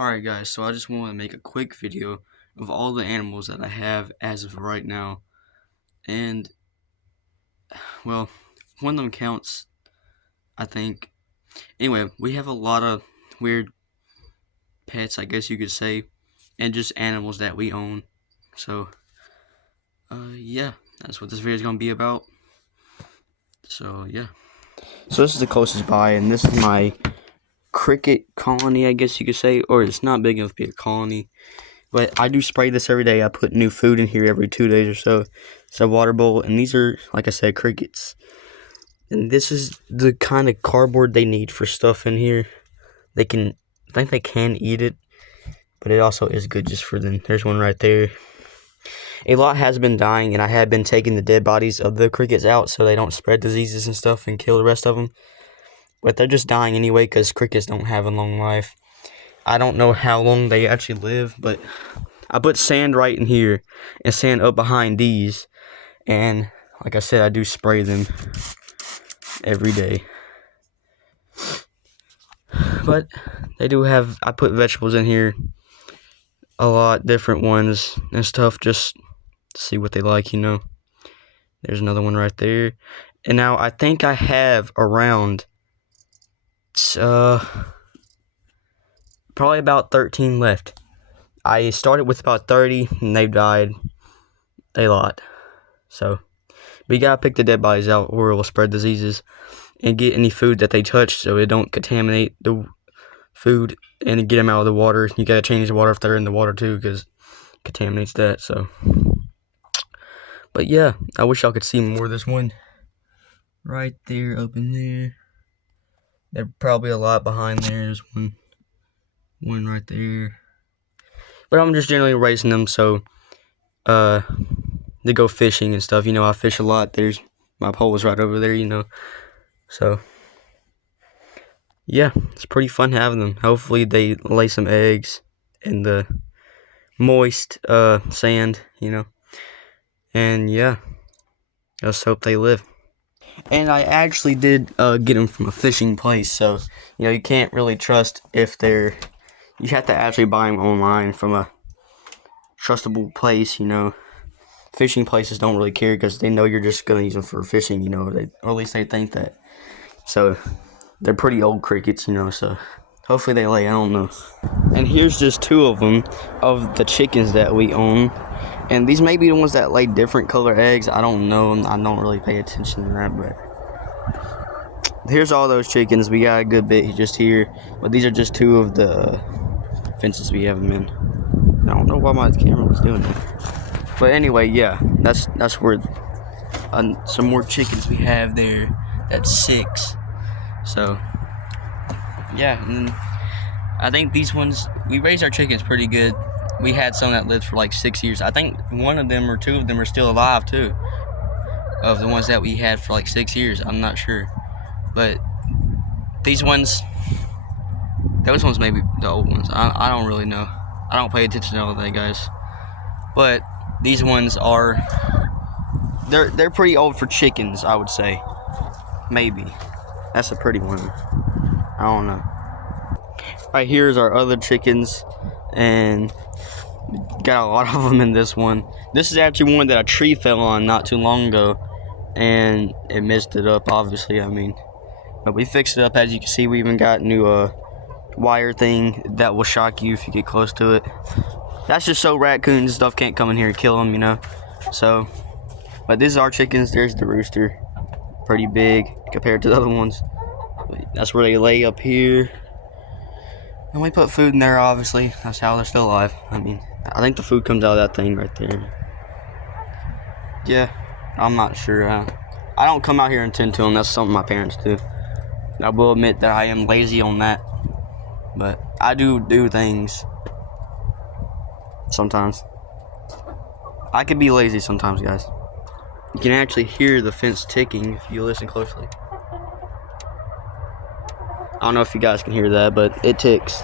Alright guys, so I just want to make a quick video of all the animals that I have as of right now. And, well, one of them counts, I think. Anyway, we have a lot of weird pets, I guess you could say, and just animals that we own. So, yeah, that's what this video is going to be about. So, yeah. So this is the closest by, and this is my cricket colony, I guess you could say, or it's not big enough to be a colony. But I do spray this every day. I put new food in here every 2 days or so. It's a water bowl, and these are, like I said, crickets. And this is the kind of cardboard they need for stuff in here. I think they can eat it, but it also is good just for them. There's one right there. A lot has been dying, and I have been taking the dead bodies of the crickets out so they don't spread diseases and stuff and kill the rest of them. But they're just dying anyway because crickets don't have a long life. I don't know how long they actually live, but I put sand right in here and sand up behind these. And like I said, I do spray them every day. But they do have, I put vegetables in here, a lot, different ones and stuff, just to see what they like, you know. There's another one right there. And now I think I have around, probably about 13 left. I started with about 30, and they've died a lot. So, we gotta pick the dead bodies out, or it will spread diseases, and get any food that they touch so it don't contaminate the food, and get them out of the water. You gotta change the water if they're in the water too, because it contaminates that. So, but yeah, I wish y'all could see more of this one right there, up in there. There's probably a lot behind there. There's one right there. But I'm just generally raising them so to go fishing and stuff. You know, I fish a lot. There's my pole is right over there, you know. So yeah, it's pretty fun having them. Hopefully they lay some eggs in the moist sand, you know. And yeah, let's hope they live. And I actually did get them from a fishing place, so you know, you can't really trust if they're, you have to actually buy them online from a trustable place, you know. Fishing places don't really care because they know you're just gonna use them for fishing, you know, or at least they think that. So they're pretty old crickets, you know, so hopefully they lay, I don't know. And here's just two of them, of the chickens that we own. And these may be the ones that lay different color eggs. I don't know. I don't really pay attention to that, but here's all those chickens. We got a good bit just here, but these are just two of the fences we have them in. I don't know why my camera was doing that. But anyway, yeah, that's where some more chickens we have there. That's 6. So yeah, and I think these ones, we raise our chickens pretty good. We had some that lived for like 6 years. I think one of them or two of them are still alive too, of the ones that we had for like 6 years. I'm not sure, but these ones, those ones may be the old ones. I don't really know. I don't pay attention to all that, guys. But these ones are, they're pretty old for chickens, I would say. Maybe. That's a pretty one. I don't know. Right here's our other chickens, and got a lot of them in this one. This is actually one that a tree fell on not too long ago, and it messed it up, obviously. I mean, but we fixed it up. As you can see, we even got new wire thing that will shock you if you get close to it. That's just so raccoons and stuff can't come in here and kill them, you know. So, but this is our chickens. There's the rooster, pretty big compared to the other ones. That's where they lay, up here. And we put food in there, obviously. That's how they're still alive. I mean, I think the food comes out of that thing right there. Yeah, I'm not sure. I don't come out here and tend to them. That's something my parents do. I will admit that I am lazy on that. But I do things sometimes. I can be lazy sometimes, guys. You can actually hear the fence ticking if you listen closely. I don't know if you guys can hear that, but it ticks.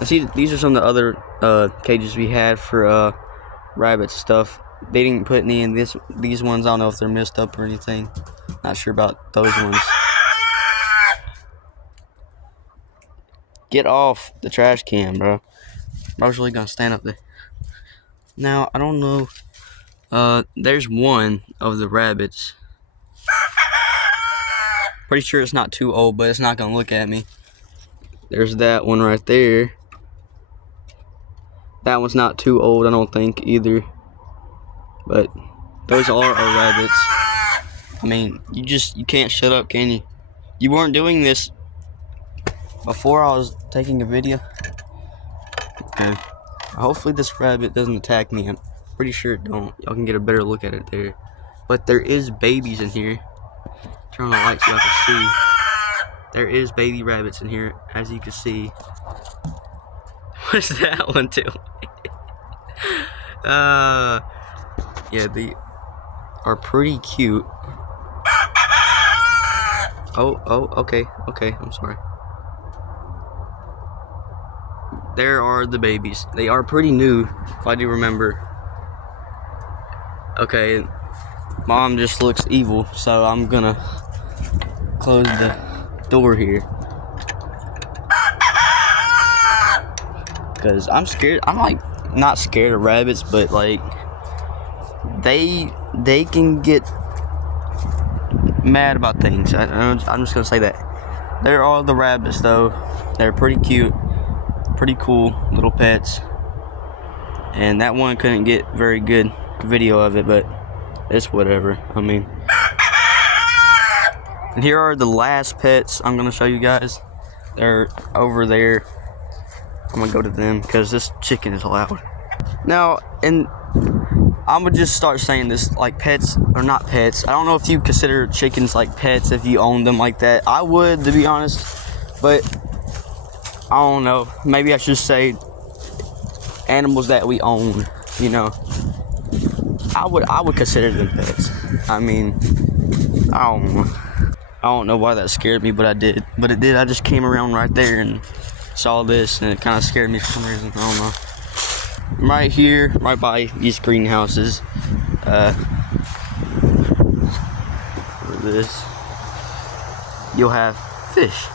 I see these are some of the other cages we had for rabbits and stuff. They didn't put any in these ones. I don't know if they're messed up or anything. Not sure about those ones. Get off the trash can, bro. I was really gonna stand up there. Now, I don't know. There's one of the rabbits. Pretty sure it's not too old, but it's not gonna look at me. There's that one right there. That one's not too old, I don't think, either. But those are our rabbits. I mean, you can't shut up, can you? You weren't doing this before I was taking a video. Okay. Hopefully this rabbit doesn't attack me. I'm pretty sure it don't. Y'all can get a better look at it there. But there is babies in here. Turn on the light so y'all can see. There is baby rabbits in here, as you can see. What's that one too? Yeah, they are pretty cute. Okay, I'm sorry. There are the babies. They are pretty new, if I do remember. Okay, Mom just looks evil, so I'm gonna close the door here. Because I'm scared. I'm like not scared of rabbits, but like they can get mad about things. I'm just gonna say that. There are the rabbits though. They're pretty cute, pretty cool little pets. And that one couldn't get very good video of it, but it's whatever. I mean, and here are the last pets I'm gonna show you guys. They're over there. I'm gonna go to them because this chicken is loud. Now, and I'm gonna just start saying this, like pets are not pets. I don't know if you consider chickens like pets if you own them like that. I would, to be honest, but I don't know. Maybe I should say animals that we own, you know. I would consider them pets. I mean, I don't know why that scared me, but I did. But it did. I just came around right there and saw this, and it kind of scared me for some reason. I don't know. Right here, right by these greenhouses, this, you'll have fish.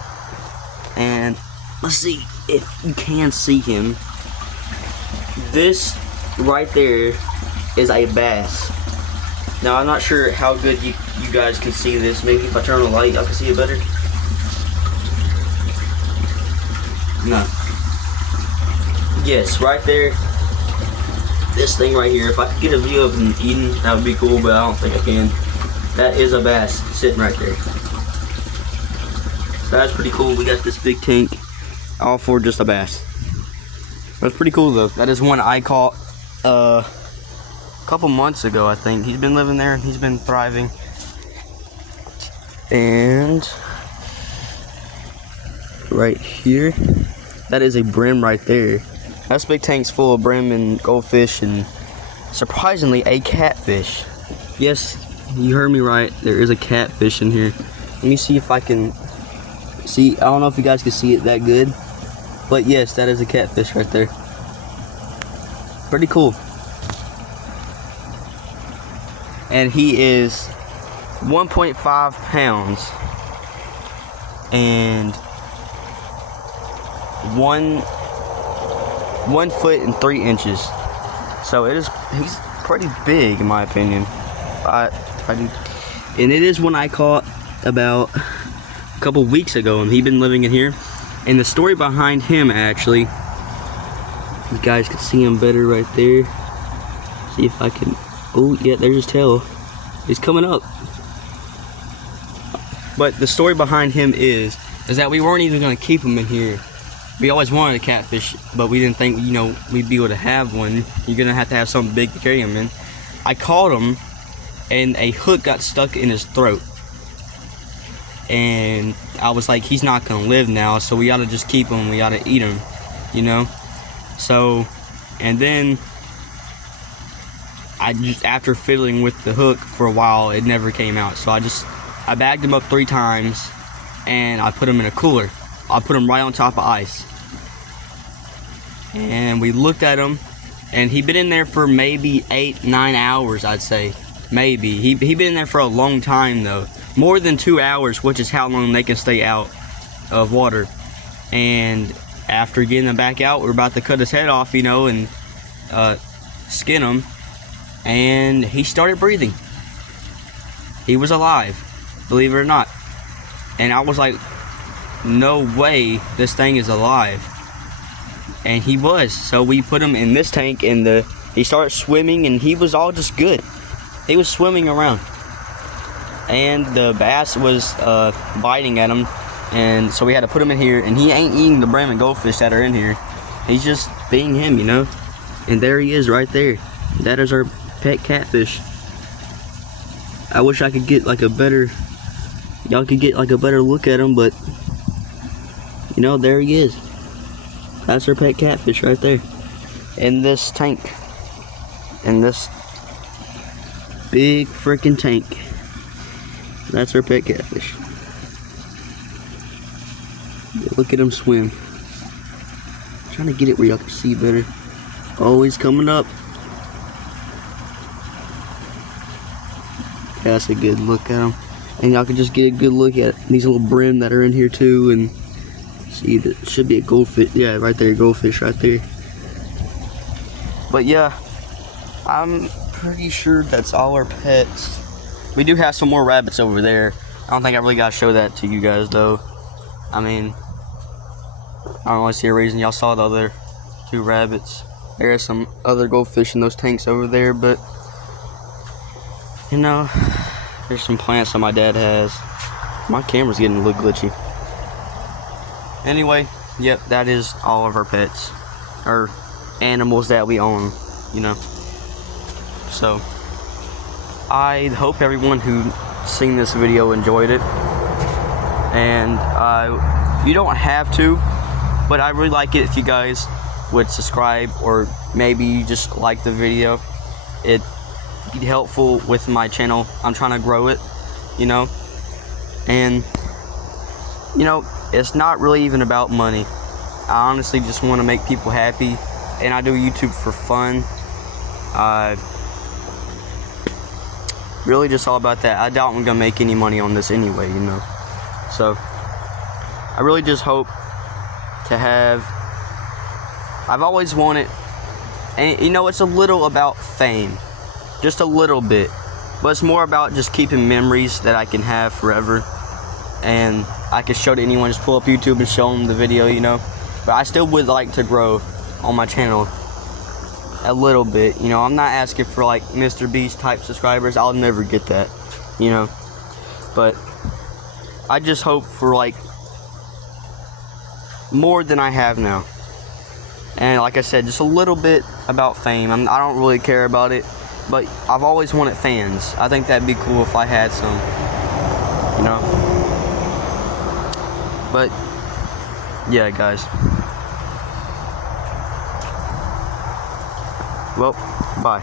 And let's see if you can see him. This right there is a bass. Now I'm not sure how good you guys can see this. Maybe if I turn on the light, y'all can see it better. No. Yes, right there. This thing right here. If I could get a view of him eating, that would be cool, but I don't think I can. That is a bass sitting right there. So that's pretty cool. We got this big tank, all for just a bass. That's pretty cool though. That is one I caught a couple months ago, I think. He's been living there and he's been thriving. And right here, that is a brim right there. This big tank's full of brim and goldfish and surprisingly a catfish. Yes, you heard me right. There is a catfish in here. Let me see if I can see. I don't know if you guys can see it that good, but yes, that is a catfish right there. Pretty cool. And he is 1.5 pounds and 1 foot and 3 inches. So he's pretty big in my opinion. And it is one I caught about a couple weeks ago, and he's been living in here. And the story behind him, actually, you guys can see him better right there. See if I can. Oh yeah, there's his tail. He's coming up. But the story behind him is that we weren't even gonna keep him in here. We always wanted a catfish, but we didn't think, you know, we'd be able to have one. You're gonna have to have something big to carry him in. I caught him, and a hook got stuck in his throat. And I was like, he's not gonna live now, so we gotta just keep him. We gotta eat him, you know. So, and then after fiddling with the hook for a while, it never came out. So I bagged him up 3 times, and I put him in a cooler. I put him right on top of ice. And we looked at him, and he'd been in there for maybe 8-9 hours, I'd say. Maybe. He'd been in there for a long time, though. More than 2 hours, which is how long they can stay out of water. And after getting him back out, we're about to cut his head off, you know, and skin him, and he started breathing. He was alive, believe it or not. And I was like, no way this thing is alive. And he was. So we put him in this tank, and he started swimming, and he was all just good. He was swimming around, and the bass was biting at him, and so we had to put him in here. And he ain't eating the brim and goldfish that are in here. He's just being him, you know. And there he is right there. That is our pet catfish. I wish I could get like a better, y'all could get like a better look at him, but you know, there he is. That's our pet catfish right there. In this tank. In this big freaking tank. That's our pet catfish. Look at him swim. I'm trying to get it where y'all can see better. Oh, he's coming up. That's a good look at him. And y'all can just get a good look at these little brim that are in here too, and see, that should be a goldfish. Yeah, right there, goldfish right there. But yeah, I'm pretty sure that's all our pets. We do have some more rabbits over there. I don't think I really got to show that to you guys though. I mean, I don't really see a reason. Y'all saw the other 2 rabbits. There's some other goldfish in those tanks over there, but you know, there's some plants that my dad has. My camera's getting a little glitchy. Anyway, yep, that is all of our pets, or animals that we own, you know. So I hope everyone who seen this video enjoyed it, and you don't have to, but I really like it if you guys would subscribe, or maybe you just like the video. It'd be helpful with my channel. I'm trying to grow it, you know. And you know, it's not really even about money. I honestly just want to make people happy, and I do YouTube for fun. Really just all about that. I doubt I'm gonna make any money on this anyway, you know. So I really just hope to have, I've always wanted, and you know, it's a little about fame, just a little bit, but it's more about just keeping memories that I can have forever, and I can show to anyone. Just pull up YouTube and show them the video, you know. But I still would like to grow on my channel a little bit, you know. I'm not asking for like Mr. Beast type subscribers. I'll never get that, you know. But I just hope for like more than I have now. And like I said, just a little bit about fame. I don't really care about it, but I've always wanted fans. I think that'd be cool if I had some, you know. But yeah, guys. Well, bye.